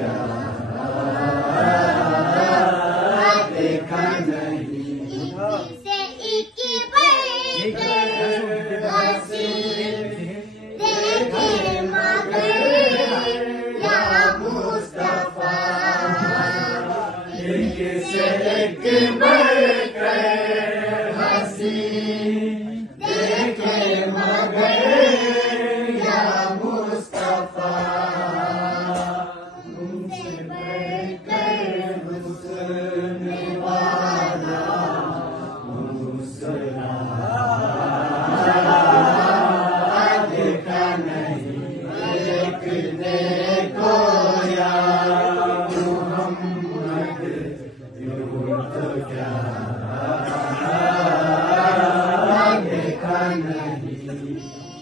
क्या देखा नहीं। से एक बढ़कर हंसी देखे मगर या मुस्तफा। से एक बढ़कर हंसी देखे मगर या मुस्तफा। उनसे बढ़कर हुस्न वाला मुस्कुरा देखा नहीं। एक देखो या मोहम्मद यूं तो क्या देखा नहीं।